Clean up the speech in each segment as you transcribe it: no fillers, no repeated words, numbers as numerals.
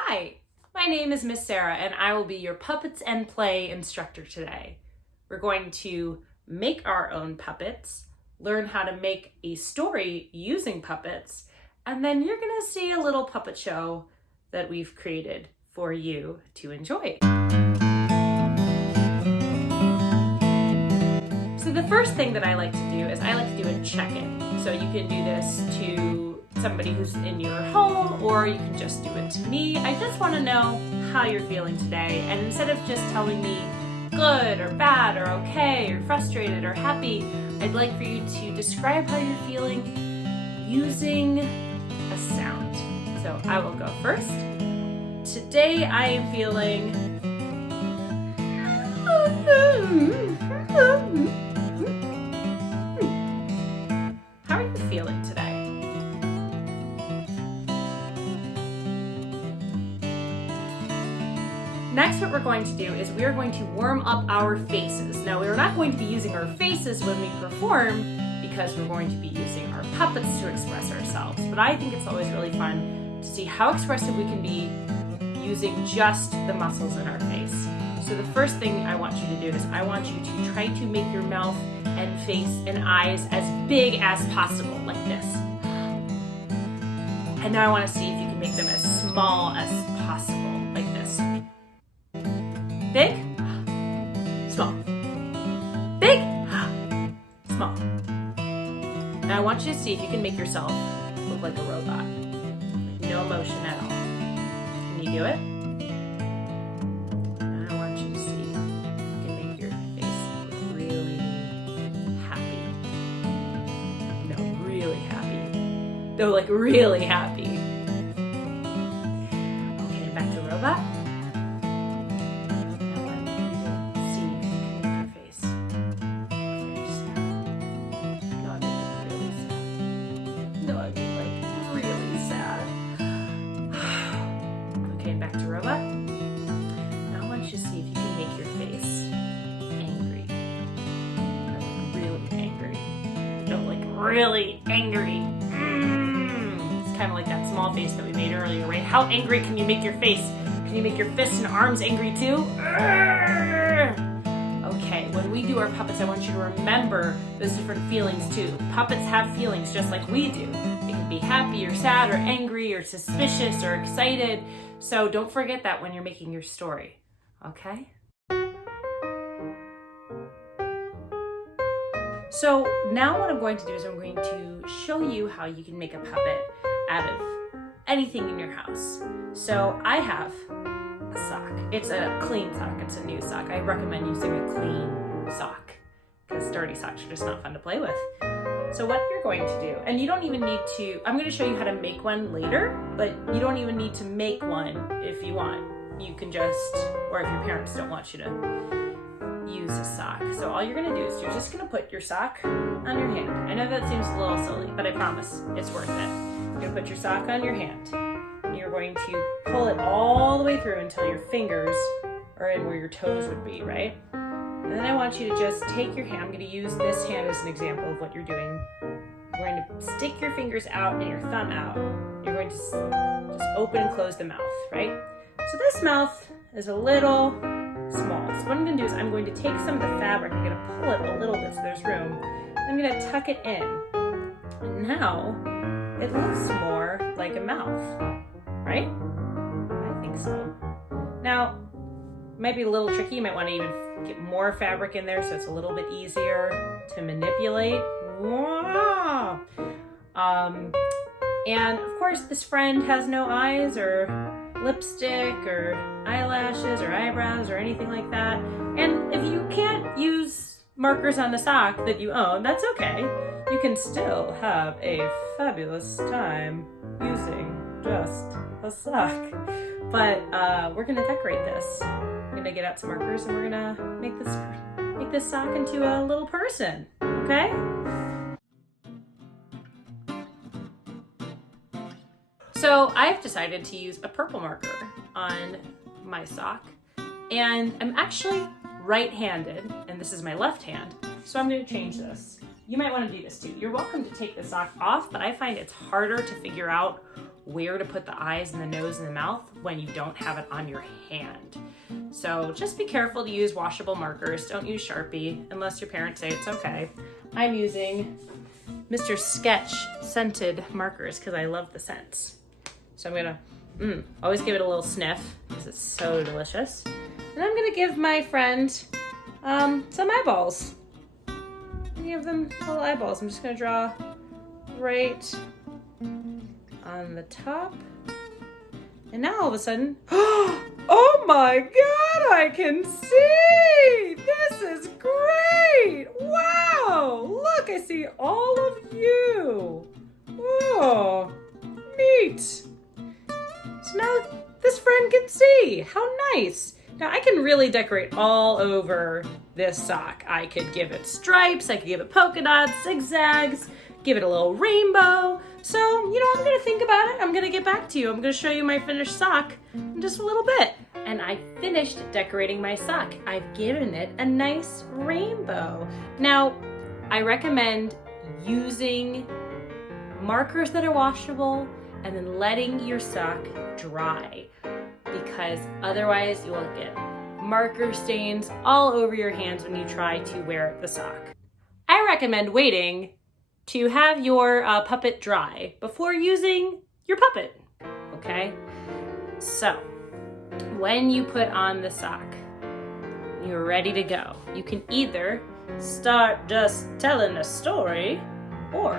Hi, my name is Miss Sarah and I will be your puppets and play instructor today. We're going to make our own puppets, learn how to make a story using puppets, and then you're gonna see a little puppet show that we've created for you to enjoy. So the first thing that I like to do is I like to do a check-in. So you can do this to somebody who's in your home, or you can just do it to me. I just want to know how you're feeling today, and instead of just telling me good or bad or okay or frustrated or happy, I'd like for you to describe how you're feeling using a sound. So I will go first. Today I am feeling how are you feeling today? Next, what we're going to do is we are going to warm up our faces. Now, we're not going to be using our faces when we perform because we're going to be using our puppets to express ourselves. But I think it's always really fun to see how expressive we can be using just the muscles in our face. So the first thing I want you to do is I want you to try to make your mouth and face and eyes as big as possible, like this. And now I want to see if you can make them as small as possible, like this. Big, small, big, small. Now I want you to see if you can make yourself look like a robot, with no emotion at all. Can you do it? And I want you to see if you can make your face look really happy. No, really happy. No, like really happy. Okay, back to robot. Back to robot. Now I want you to see if you can make your face angry. No, like really angry. No, like really angry. It's kind of like that small face that we made earlier, right? How angry can you make your face? Can you make your fists and arms angry too? Okay, when we do our puppets, I want you to remember those different feelings too. Puppets have feelings just like we do. They can be happy or sad or angry or suspicious or excited. So don't forget that when you're making your story, okay? So now what I'm going to do is I'm going to show you how you can make a puppet out of anything in your house. So I have a sock. It's a clean sock. It's a new sock. I recommend using a clean sock because dirty socks are just not fun to play with. So what you're going to do, and you don't even need to, I'm going to show you how to make one later, but you don't even need to make one if you want. You can just, or if your parents don't want you to use a sock. So all you're going to do is you're just going to put your sock on your hand. I know that seems a little silly, but I promise it's worth it. You're going to put your sock on your hand. And you're going to pull it all the way through until your fingers are in where your toes would be, right? And then I want you to just take your hand. I'm going to use this hand as an example of what you're doing. You're going to stick your fingers out and your thumb out. You're going to just open and close the mouth, right? So this mouth is a little small. So what I'm going to do is I'm going to take some of the fabric. I'm going to pull it a little bit so there's room. I'm going to tuck it in. And now it looks more like a mouth, right? I think so. Now, it might be a little tricky. You might want to even get more fabric in there so it's a little bit easier to manipulate. Wow. And of course this friend has no eyes or lipstick or eyelashes or eyebrows or anything like that. And if you can't use markers on the sock that you own, that's okay. You can still have a fabulous time using just a sock. But we're gonna decorate this. We're gonna get out some markers and we're gonna make this sock into a little person, okay? So I've decided to use a purple marker on my sock, and I'm actually right-handed, and this is my left hand, so I'm gonna change this. You might wanna do this too. You're welcome to take the sock off, but I find it's harder to figure out where to put the eyes and the nose and the mouth when you don't have it on your hand. So just be careful to use washable markers. Don't use Sharpie unless your parents say it's okay. I'm using Mr. Sketch scented markers because I love the scents. So I'm gonna always give it a little sniff because it's so delicious. And I'm gonna give my friend some eyeballs. Give them little eyeballs. I'm just gonna draw right on the top. And now all of a sudden, oh my God, I can see! This is great! Wow! Look, I see all of you. Oh, neat. So now this friend can see. How nice. Now I can really decorate all over this sock. I could give it stripes, I could give it polka dots, zigzags, give it a little rainbow. So, I'm gonna think about it. I'm gonna get back to you. I'm gonna show you my finished sock in just a little bit. And I finished decorating my sock. I've given it a nice rainbow. Now, I recommend using markers that are washable and then letting your sock dry, because otherwise you will get marker stains all over your hands when you try to wear the sock. I recommend waiting to have your puppet dry before using your puppet, okay? So, when you put on the sock, you're ready to go. You can either start just telling a story, or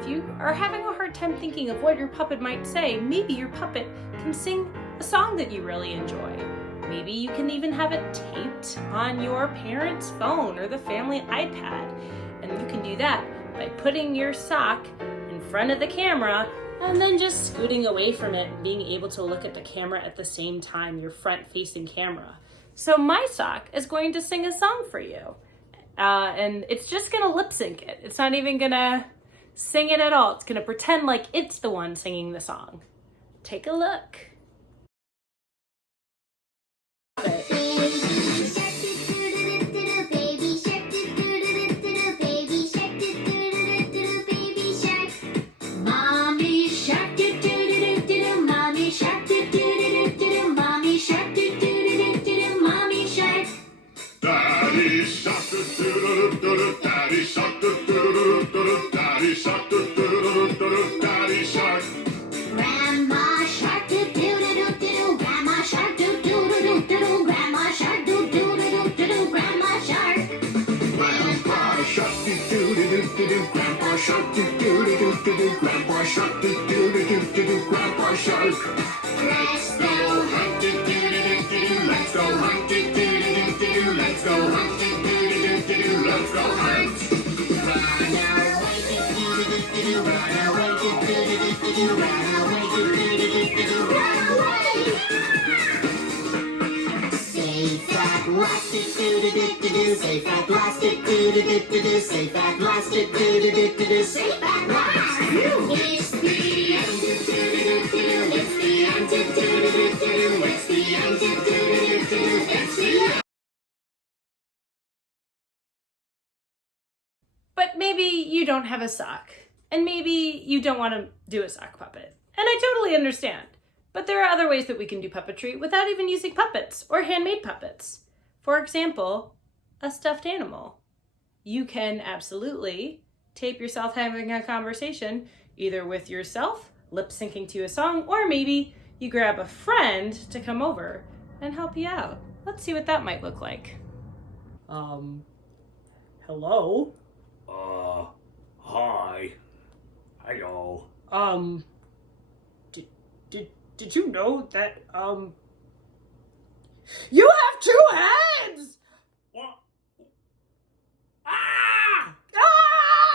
if you are having a hard time thinking of what your puppet might say, maybe your puppet can sing a song that you really enjoy. Maybe you can even have it taped on your parent's phone or the family iPad. And you can do that by putting your sock in front of the camera and then just scooting away from it and being able to look at the camera at the same time, your front-facing camera. So my sock is going to sing a song for you. And it's just gonna lip sync it. It's not even gonna sing it at all. It's gonna pretend like it's the one singing the song. Take a look. Daddy shark, do-do-do-do-do, Daddy shark, do-do-do-do-do, Daddy shark. Grandma shark, do-do-do-do-do, Grandma shark, do-do-do-do-do, Grandma shark, do-do-do-do-do, Grandma shark. Grandpa shark, do-do-do-do-do, Grandpa shark, do-do-do-do-do, Grandpa shark, do-do-do-do-do, Grandpa shark. Let's go hunt, do-do-do-do-do, let's go hunt, do-do-do-do-do, let's go hunt, do-do-do-do-do, let's go hunt. Run away, do-do-do-do-do, run away, do-do-do-do-do, run away, do-do-do-do-do, run away. Safe at last, do-do-do-do-do, safe at last, do-do-do-do-do, safe at last, do-do-do-do-do, safe at last. It's the end, do-do-do-do-do, it's the end, do-do-do-do-do, it's the end, do-do-do-do-do, it's the end. But maybe you don't have a sock, and maybe you don't want to do a sock puppet. And I totally understand. But there are other ways that we can do puppetry without even using puppets or handmade puppets. For example, a stuffed animal. You can absolutely tape yourself having a conversation either with yourself, lip syncing to a song, or maybe you grab a friend to come over and help you out. Let's see what that might look like. Hello? Hi. Hello. Did you know that, you have two heads? What? Ah! Ah!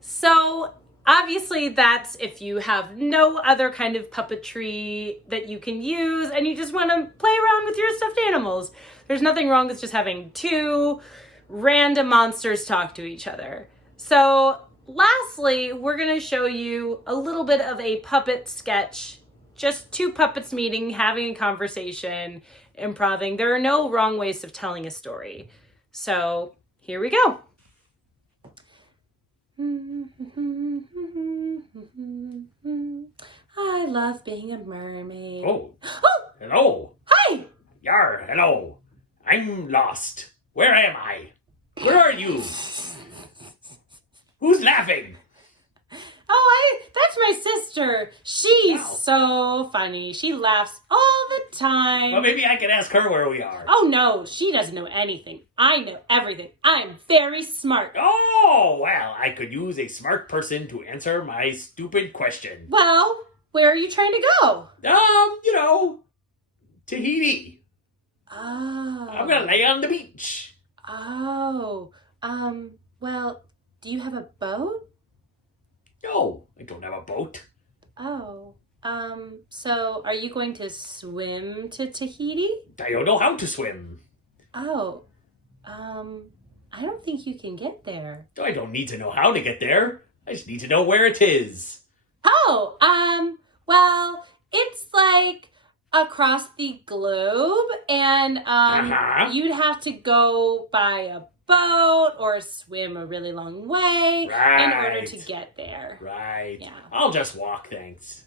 So, obviously that's if you have no other kind of puppetry that you can use and you just want to play around with your stuffed animals. There's nothing wrong with just having two random monsters talk to each other. So lastly, we're going to show you a little bit of a puppet sketch. Just two puppets meeting, having a conversation, improvising. There are no wrong ways of telling a story. So here we go. I love being a mermaid. Oh, Oh, hello. hi! Yar, hello. I'm lost. Where am I? Where are you? Who's laughing? Oh, that's my sister. She's Wow. so funny. She laughs all the time. Well, maybe I can ask her where we are. Oh no, she doesn't know anything. I know everything. I'm very smart. Oh, well, I could use a smart person to answer my stupid question. Well, where are you trying to go? Tahiti. Oh. I'm gonna lay on the beach. Oh. Well, do you have a boat? No, I don't have a boat. Oh. So are you going to swim to Tahiti? I don't know how to swim. Oh. I don't think you can get there. I don't need to know how to get there. I just need to know where it is. Oh, well, it's like across the globe, and you'd have to go by a boat or swim a really long way in order to get there. Right. Yeah. I'll just walk, thanks.